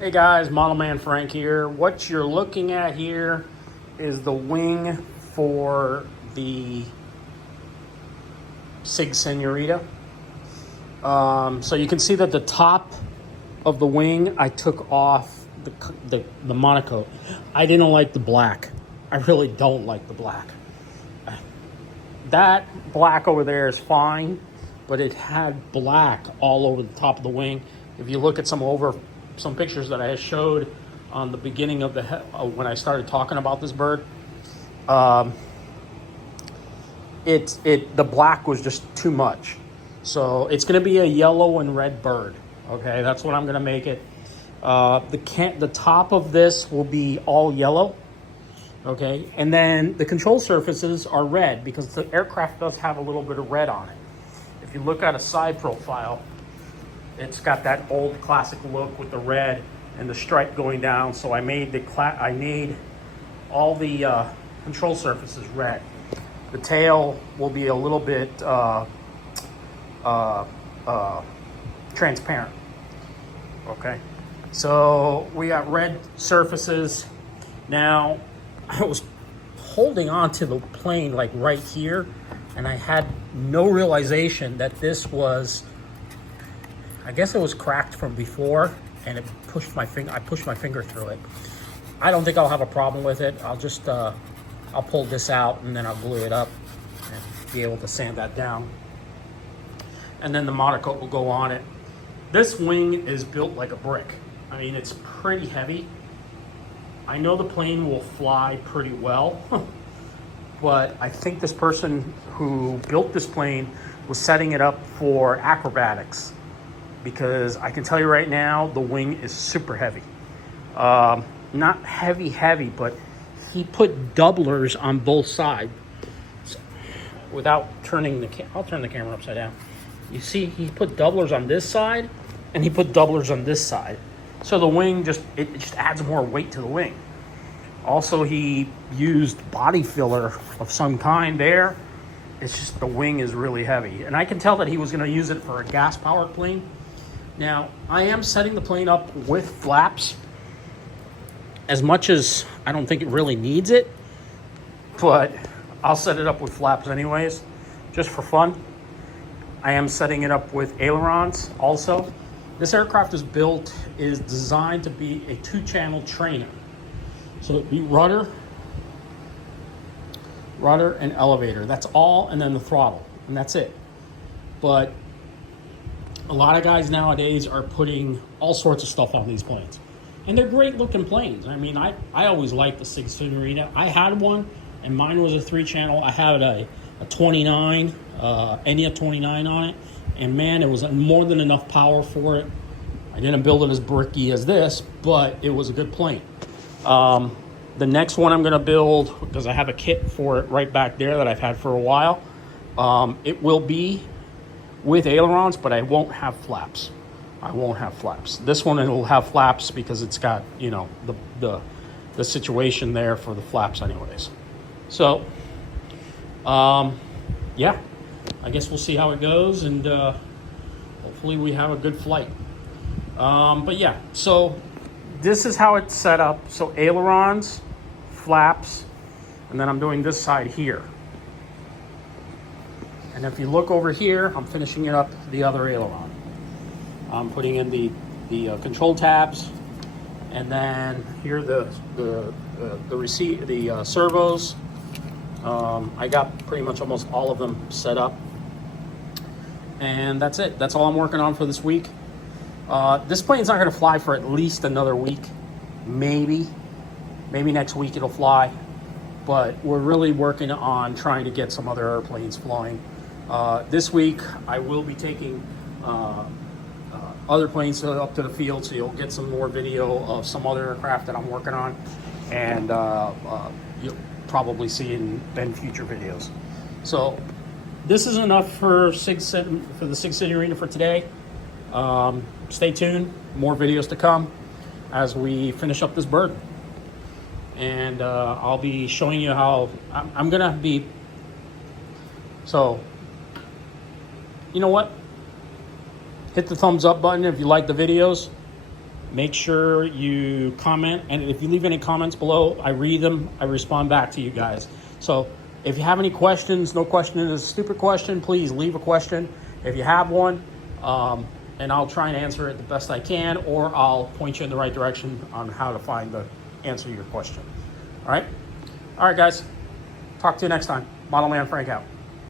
Hey guys, Model Man Frank here. What you're looking at here is the wing for the Sig Seniorita. So you can see that the top of the wing, I took off the monocoat. I didn't like the black. I really don't like the black. That black over there is fine, but it had black all over the top of the wing. If you look at some pictures that I showed on the beginning of when I started talking about this bird, the black was just too much. So it's going to be a yellow and red bird. Okay, that's what I'm going to make it. The top of this will be all yellow. Okay, and then the control surfaces are red because the aircraft does have a little bit of red on it. If you look at a side profile, it's got that old classic look with the red and the stripe going down. So I made all the control surfaces red. The tail will be a little bit transparent. Okay, so we got red surfaces. Now, I was holding on to the plane like right here, and I had no realization that this was, I guess it was cracked from before, and it pushed my finger. I pushed my finger through it. I don't think I'll have a problem with it. I'll just I'll pull this out and then I'll glue it up and be able to sand that down. And then the monocoat will go on it. This wing is built like a brick. I mean, it's pretty heavy. I know the plane will fly pretty well, but I think this person who built this plane was setting it up for acrobatics, because I can tell you right now, the wing is super heavy. Not heavy, but he put doublers on both sides. So, without turning I'll turn the camera upside down. You see, he put doublers on this side, and he put doublers on this side. So the wing just adds more weight to the wing. Also, he used body filler of some kind there. It's just the wing is really heavy. And I can tell that he was going to use it for a gas-powered plane. Now, I am setting the plane up with flaps, as much as I don't think it really needs it, but I'll set it up with flaps anyways, just for fun. I am setting it up with ailerons also. This aircraft is designed to be a 2-channel trainer. So it'd be rudder and elevator. That's all, and then the throttle, and that's it. But a lot of guys nowadays are putting all sorts of stuff on these planes. And they're great looking planes. I mean, I always liked the Sig Seniorita. I had one, and mine was a 3-channel. I had a 29, Enya 29 on it. And man, it was more than enough power for it. I didn't build it as bricky as this, but it was a good plane. The next one I'm going to build, because I have a kit for it right back there that I've had for a while, it will be with ailerons, but I won't have flaps. This one, it'll have flaps because it's got, you know, the situation there for the flaps anyways. So, yeah, I guess we'll see how it goes, and hopefully we have a good flight. But yeah, so this is how it's set up. So ailerons, flaps, and then I'm doing this side here. And if you look over here, I'm finishing it up the other aileron. I'm putting in the control tabs, and then here the servos. I got pretty much almost all of them set up, and that's it. That's all I'm working on for this week. This plane's not going to fly for at least another week, maybe next week it'll fly, but we're really working on trying to get some other airplanes flying. This week I will be taking other planes up to the field, so you'll get some more video of some other aircraft that I'm working on, and you'll probably see in future videos. So this is enough for the Sig Seniorita for today. Stay tuned, more videos to come as we finish up this bird, and I'll be showing you how I'm gonna be. So you know what, hit the thumbs up button if you like the videos. Make sure you comment, and if you leave any comments below, I read them, I respond back to you guys. So if you have any questions, no question is a stupid question, please leave a question if you have one, and I'll try and answer it the best I can, or I'll point you in the right direction on how to find the answer to your question. All right, guys, talk to you next time. Model Man Frank out.